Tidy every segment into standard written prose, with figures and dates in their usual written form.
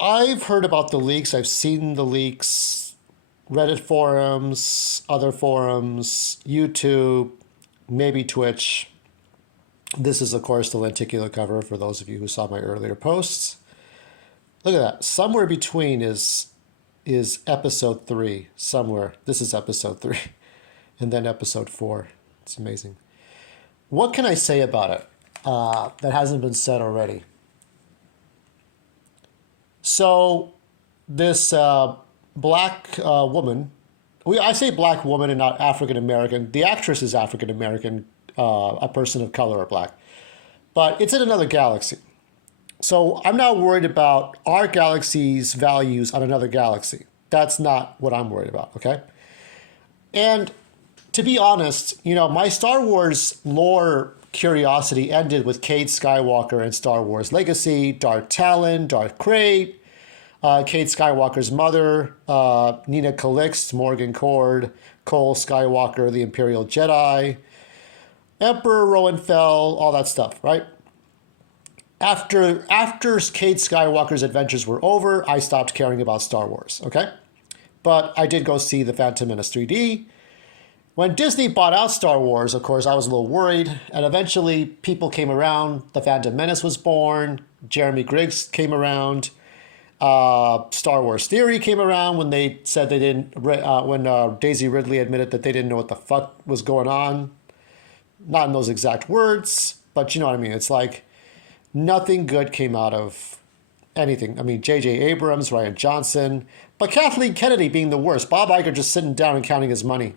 I've heard about the leaks. I've seen the leaks, Reddit forums, other forums, YouTube, maybe Twitch. This is, of course, the lenticular cover for those of you who saw my earlier posts. Look at that. Somewhere between is episode 3. Somewhere. This is episode 3. And then episode 4. It's amazing. What can I say about it that hasn't been said already? So this black woman, I say black woman and not African American. The actress is African American, a person of color or black. But it's in another galaxy. So I'm not worried about our galaxy's values on another galaxy. That's not what I'm worried about, okay? And to be honest, my Star Wars lore curiosity ended with Cade Skywalker and Star Wars Legacy, Darth Talon, Darth Krayt, Cade Skywalker's mother, Nina Calix, Morgan Cord, Cole Skywalker, the Imperial Jedi, Emperor Rowan Fell, all that stuff, right? After Cade Skywalker's adventures were over, I stopped caring about Star Wars, okay? But I did go see The Phantom Menace 3D. When Disney bought out Star Wars, of course, I was a little worried, and eventually people came around. The Phantom Menace was born. Jeremy Griggs came around. Star Wars Theory came around when they said they didn't, when Daisy Ridley admitted that they didn't know what the fuck was going on. Not in those exact words, but you know what I mean. It's like nothing good came out of anything. I mean, J.J. Abrams, Rian Johnson, but Kathleen Kennedy being the worst. Bob Iger just sitting down and counting his money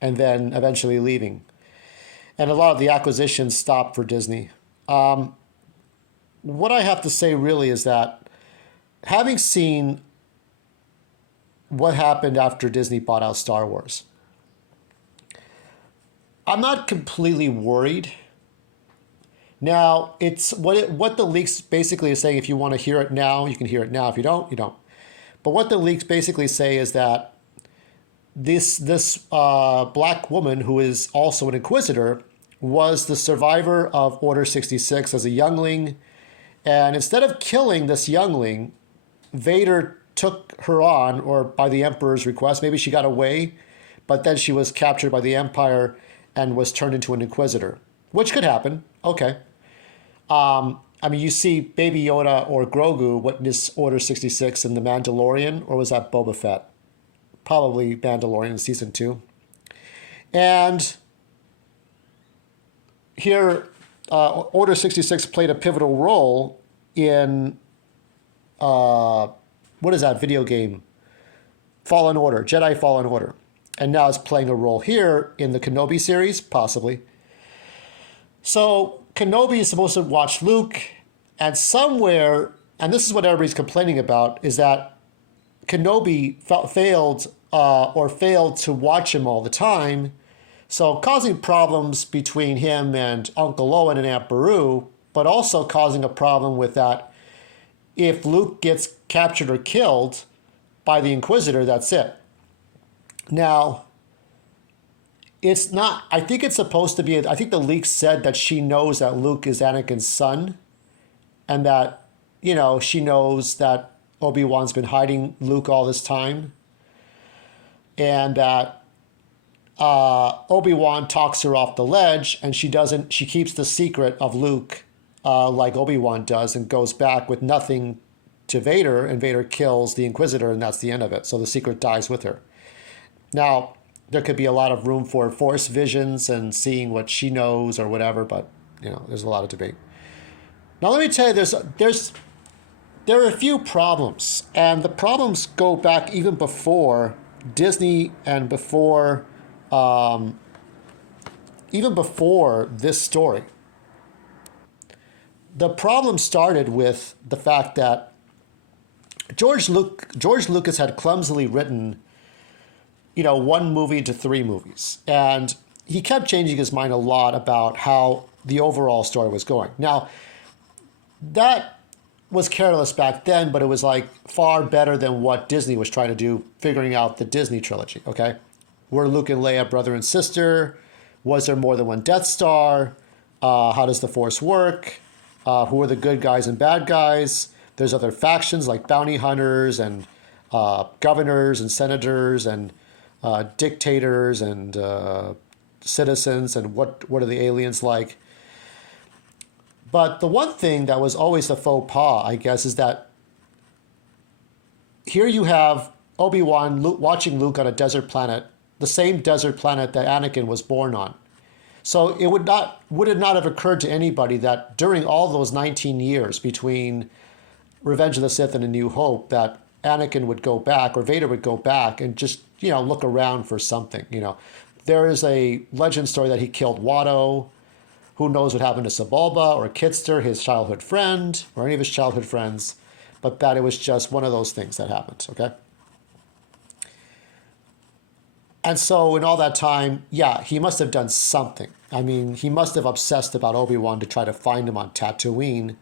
and then eventually leaving. And a lot of the acquisitions stopped for Disney. What I have to say really is that having seen what happened after Disney bought out Star Wars, I'm not completely worried. Now, it's what the leaks basically is saying. If you want to hear it now, you can hear it now. If you don't, you don't. But what the leaks basically say is that this black woman, who is also an Inquisitor, was the survivor of Order 66 as a youngling. And instead of killing this youngling, Vader took her on, or by the Emperor's request. Maybe she got away, but then she was captured by the Empire and was turned into an Inquisitor, which could happen. Okay. I mean, you see Baby Yoda or Grogu witness Order 66 in The Mandalorian, or was that Boba Fett? Probably Mandalorian season 2. And here, Order 66 played a pivotal role in, what is that video game? Fallen Order, Jedi Fallen Order. And now it's playing a role here in the Kenobi series, possibly. So Kenobi is supposed to watch Luke, and somewhere, and this is what everybody's complaining about, is that Kenobi failed to watch him all the time, so causing problems between him and Uncle Owen and Aunt Beru, but also causing a problem with that if Luke gets captured or killed by the Inquisitor, that's it. Now, it's not, I think it's supposed to be, I think the leak said that she knows that Luke is Anakin's son, and that, she knows that Obi-Wan's been hiding Luke all this time, and that Obi-Wan talks her off the ledge, and she keeps the secret of Luke like Obi-Wan does, and goes back with nothing to Vader, and Vader kills the Inquisitor, and that's the end of it. So the secret dies with her. Now, there could be a lot of room for Force visions and seeing what she knows or whatever, but there's a lot of debate. Now let me tell you, there are a few problems, and the problems go back even before Disney and even before this story. The problem started with the fact that George Lucas had clumsily written, one movie into 3 movies, and he kept changing his mind a lot about how the overall story was going. Now, that was careless back then, but it was like far better than what Disney was trying to do, figuring out the Disney trilogy, okay? Were Luke and Leia brother and sister? Was there more than one Death Star? How does the Force work? Who are the good guys and bad guys? There's other factions like bounty hunters and governors and senators and dictators and citizens, and what are the aliens like. But the one thing that was always the faux pas, I guess, is that here you have Obi-Wan watching Luke on a desert planet, the same desert planet that Anakin was born on. So it would it not have occurred to anybody that during all those 19 years between Revenge of the Sith and A New Hope, that Anakin would go back, or Vader would go back and just, look around for something, There is a legend story that he killed Watto. Who knows what happened to Sebulba or Kitster, his childhood friend, or any of his childhood friends, but that it was just one of those things that happened, okay? And so in all that time, yeah, he must have done something. I mean, he must have obsessed about Obi-Wan to try to find him on Tatooine,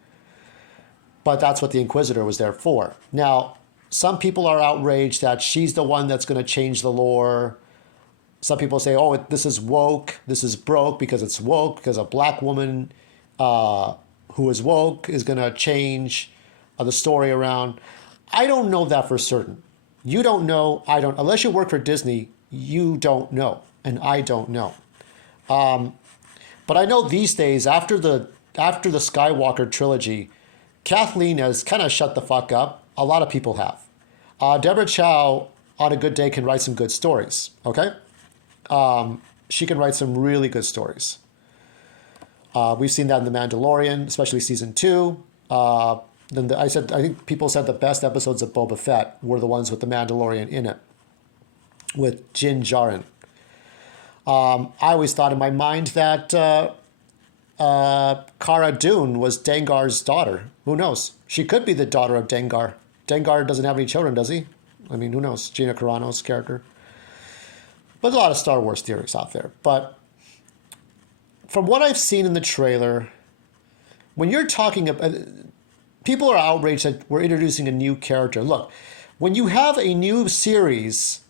but that's what the Inquisitor was there for. Now, some people are outraged that she's the one that's going to change the lore. Some people say, oh, this is woke, this is broke because it's woke, because a black woman who is woke is going to change the story around. I don't know that for certain. You don't know, I don't. Unless you work for Disney, you don't know, and I don't know. But I know these days, after the Skywalker trilogy, Kathleen has kind of shut the fuck up. A lot of people have. Deborah Chow, on a good day, can write some good stories, okay? She can write some really good stories. We've seen that in The Mandalorian, especially season 2. I think people said the best episodes of Boba Fett were the ones with the Mandalorian in it, with Din Djarin. I always thought in my mind that Cara Dune was Dengar's daughter. Who knows? She could be the daughter of Dengar. Dengar doesn't have any children, does he? I mean, who knows? Gina Carano's character. But there's a lot of Star Wars theories out there. But from what I've seen in the trailer, when you're talking about, people are outraged that we're introducing a new character. Look, when you have a new series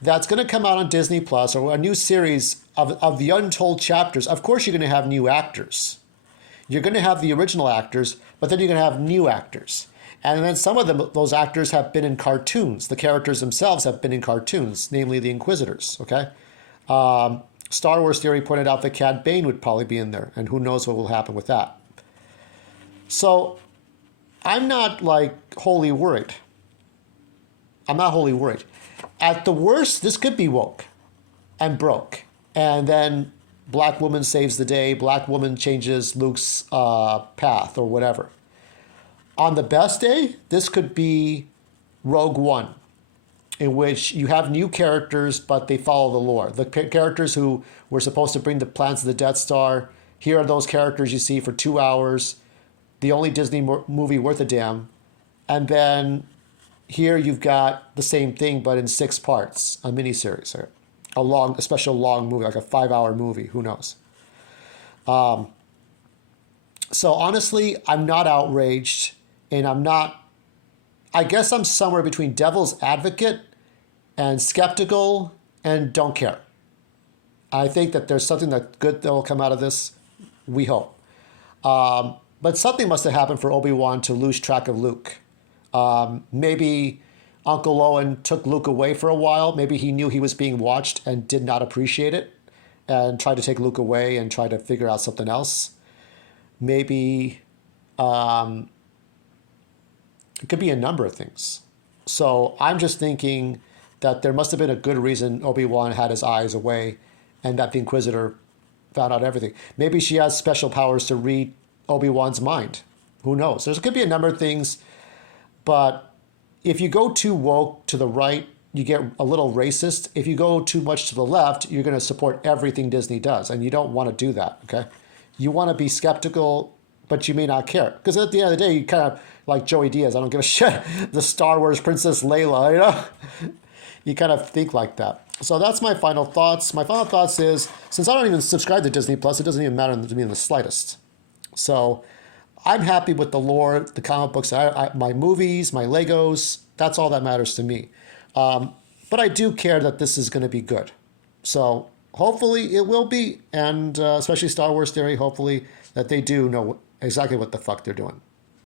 that's going to come out on Disney Plus, or a new series of the untold chapters, of course you're going to have new actors. You're going to have the original actors, but then you're going to have new actors. And then some of them, those actors have been in cartoons. The characters themselves have been in cartoons, namely the Inquisitors, okay? Star Wars Theory pointed out that Cad Bane would probably be in there, and who knows what will happen with that. So I'm not, wholly worried. I'm not wholly worried. At the worst, this could be woke and broke. And then black woman saves the day, black woman changes Luke's path or whatever. On the best day, this could be Rogue One, in which you have new characters, but they follow the lore. The characters who were supposed to bring the plans to the Death Star, here are those characters you see for 2 hours, the only Disney movie worth a damn. And then here you've got the same thing, but in 6 parts, a miniseries, or a special long movie, like a 5-hour movie, who knows. So honestly, I'm not outraged. And I guess I'm somewhere between devil's advocate and skeptical and don't care. I think that there's something that will come out of this. We hope. But something must have happened for Obi-Wan to lose track of Luke. Maybe Uncle Owen took Luke away for a while. Maybe he knew he was being watched and did not appreciate it and tried to take Luke away and try to figure out something else. Maybe it could be a number of things. So I'm just thinking that there must have been a good reason Obi-Wan had his eyes away and that the Inquisitor found out everything. Maybe she has special powers to read Obi-Wan's mind. Who knows? There could be a number of things, but if you go too woke to the right, you get a little racist. If you go too much to the left, you're going to support everything Disney does, and you don't want to do that, okay? You want to be skeptical, but you may not care. Because at the end of the day, you kind of, like Joey Diaz, I don't give a shit, the Star Wars Princess Leia, You kind of think like that. So that's my final thoughts. My final thoughts is, since I don't even subscribe to Disney Plus, it doesn't even matter to me in the slightest. So I'm happy with the lore, the comic books, my movies, my Legos. That's all that matters to me. But I do care that this is going to be good. So hopefully it will be, and especially Star Wars Theory, hopefully that they do know exactly what the fuck they're doing.